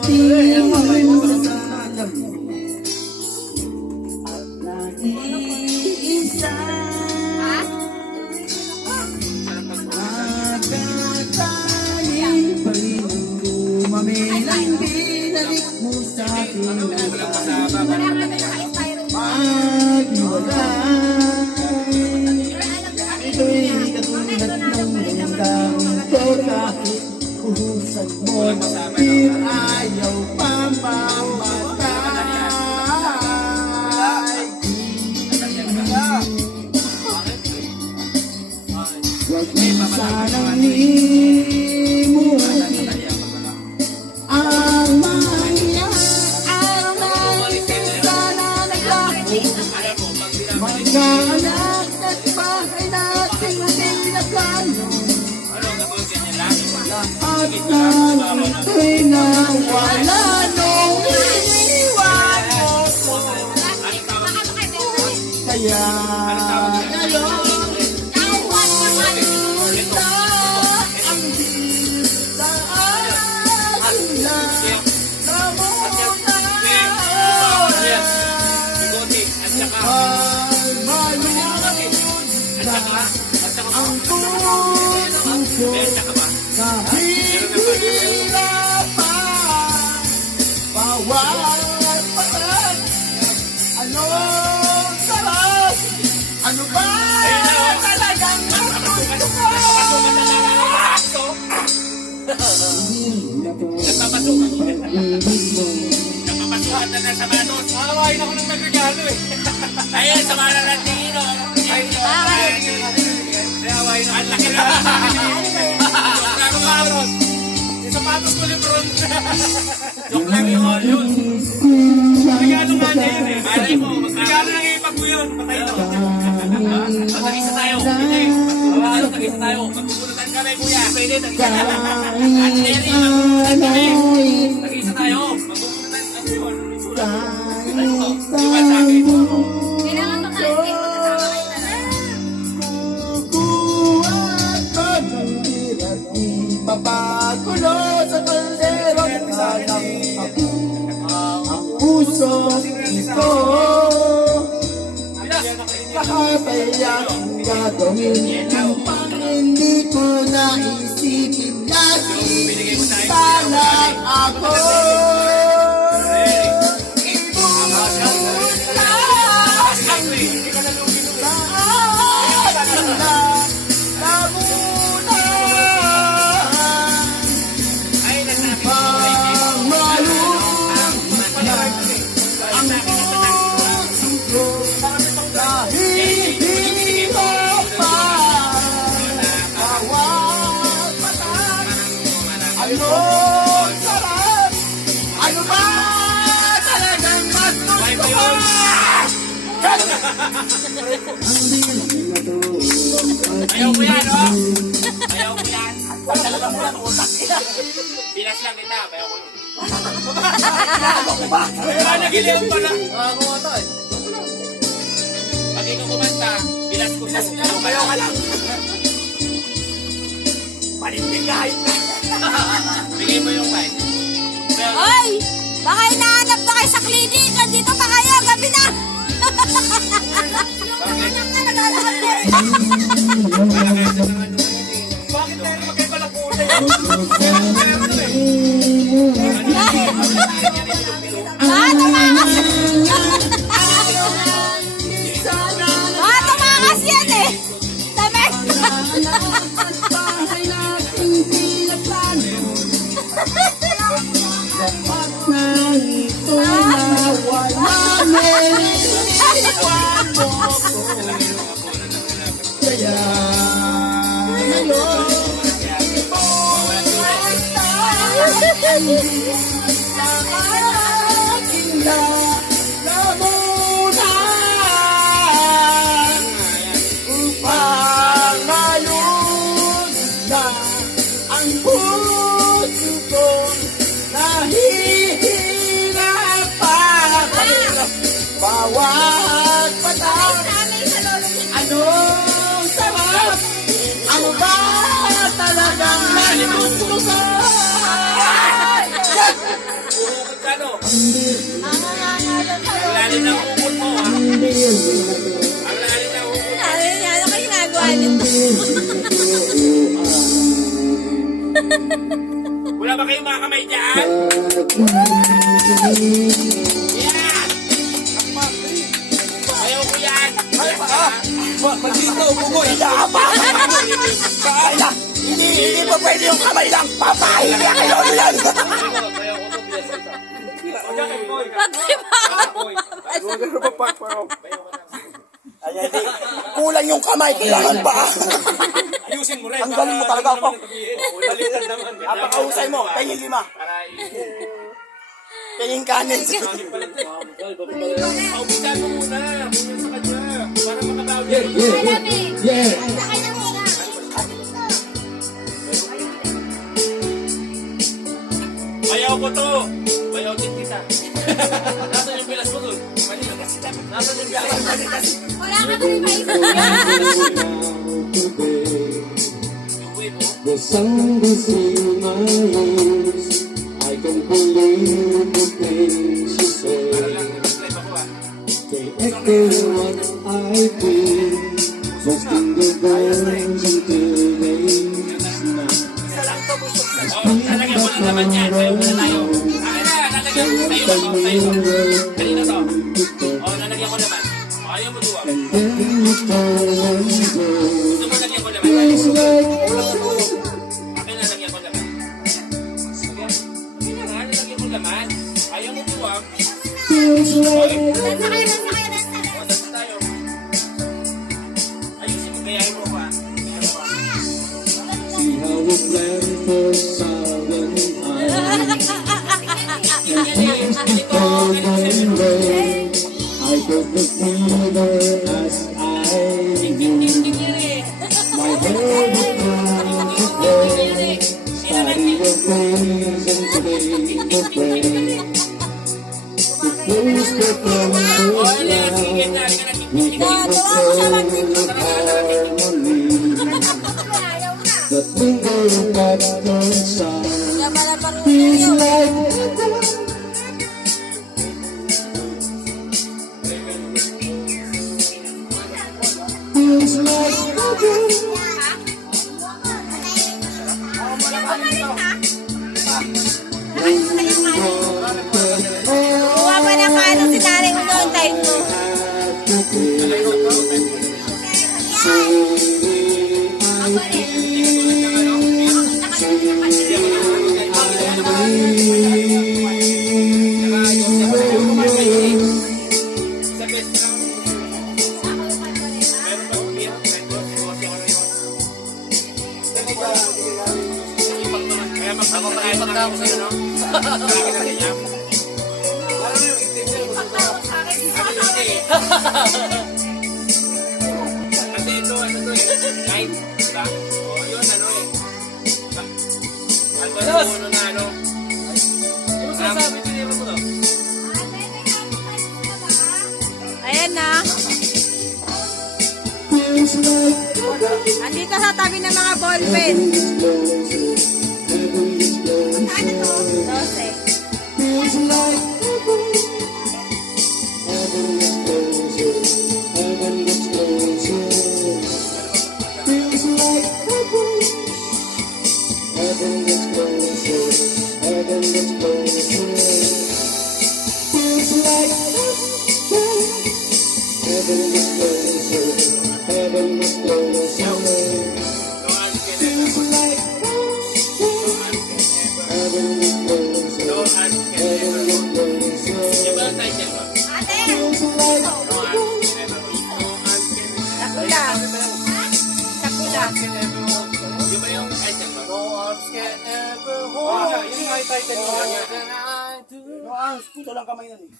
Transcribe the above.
ating sasalam at nag-iisa. Nakataling pa rin ang lumamilang binalik mo sa akin ang maghiwalay. Ito'y katulad ng langgang ko kahit kuhusan mo din ayaw pa mamatay. Huwag mo sanang limutin ang mga araw sana naglaki. Mag-anak at bahay natin hindi na plano. At nang ito'y nawala nung iniwan mo ko. Kaya ngayon ang puso kahit hirapan, bawat patak, anong sarap, ano ba talagang gusto ko? Napapasukan na na sa manos. Awain ako ng nagregalo eh. Ayun, sa mga naratino. Awain ako. Ang laki na. Joke lang ang maros. Yung sapatos ko libron. Joke lang yun. Regalo nga niya yun eh. Malay mo. Regalo lang ipag mo yun. Patay na. Mag-isa tayo. Mag-isa tayo. Magpupunutan kami kuya. Pwede. Mag-isa tayo. Magpupunutan kami. Iwan sa akin. Kailangan makain mo kasama kayo talaga. Papagulo sa kaldero salang ang puso ito. Lahat ay aking gagawin upang hindi ko naisipin lagi salang ako. Ano ba talagang mas gusto ko? Ayaw ko yan, oh! Ayaw ko yan. Talaga mo lang, utak kita. Bilas lang kita, ayaw ko yun. Nagiliw pala. Ako nga to eh. Pag ikaw kumanta, bilas ko sa ayaw ka lang. Panindig kahit na. Bigay mo yung mic. Hoy! Baka hinahanap na kayo sa klinik! Nandito pa kayo! Gabi na! Yung anak na naglalakad na rin! Bakit tayo magkaiba lang po? Baka tumakas! Baka tumakas yan eh! Dami! Dapat na ito'y nawala iniwan mo ko. Kaya ngayon sa aking lamunan upang malunod ang puso ko. Nahihirapan bawat patak. Anong sarap? Ano ba talagang mas gusto ko? Wala ba kayong mga kamay dyan? Yan! Ayaw ko yan! Magdito, bugoy. Kaya, hindi pa pwede yung kamay lang. Papahiya kayo yan. Ayan, di. Kulang yung kamay, kailangan pa. Ayusin mo rin. Ang galing mo talaga, Pong. Balitan naman. Napakausay mo, tingin 5. Tingin kanin. Paubisan mo muna. Punin sa kanya. Para makabawi. Bayaw ko to. Bayaw din kita. Nasaan yung bilas mo dun? Nasaan yung bilas mo? Wala ka na rin Yung way mo. The sun is in my ears. I can believe the things you say. Nag-live ako ah. They echo what I feel. Busting the bones until they snap. Oh, lalagyan ko na naman yan. Sayo muna tayo. Akin na, lalagyan ko. Sayo mo to. Sayo mo. Kanina to. Oh, lalagyan ko naman. Oh, ayaw mo tuwa. And then you turn and go. Gusto mo lagyan ko naman. Feels like Akin na, lagyan ko naman. Akin na nga, lalagyan ko naman. Ayaw mo tuwa. feels like O, dito tayo. Ayusin mo. Gayahin mo pa. see how we plan for southern eyes. Golden rain. I felt the fever as I moved. My head began to play. Study your face and take the brain. The place that O, was halika, sige na. loud. Halika na. We keep the soul of harmony. The finger that turns sound feels like feels like heaven. Kuha pa ng ano si nanay mo doon, tayo mo. Sa best na. Meron ba akong beer? Kaya magpapakain na ako sa'yo, no? Bakit na ganyan? Kasi ito, ano to eh? Night, diba? O, yun, ano eh. Ano ba ano na ano? Ano sasabi sinira mo to? Ayan na. Feels like heaven. Andito sa tabi ng mga ballpen. Heaven is closer. 12. Feels like heaven. Heaven is closer. Heaven is closer. Feels like heaven. Heaven is closer. Heaven is closer. Feels like heaven. Heaven is closer. Heaven is closer. Feels like heaven is closer. Heaven is closer. Yung ba ang title mo? Ate! Feels like Sakula. Sakula. Yung ba yung title mo? No arms can ever hold. Yung may title mo. Ito lang kamay nun eh.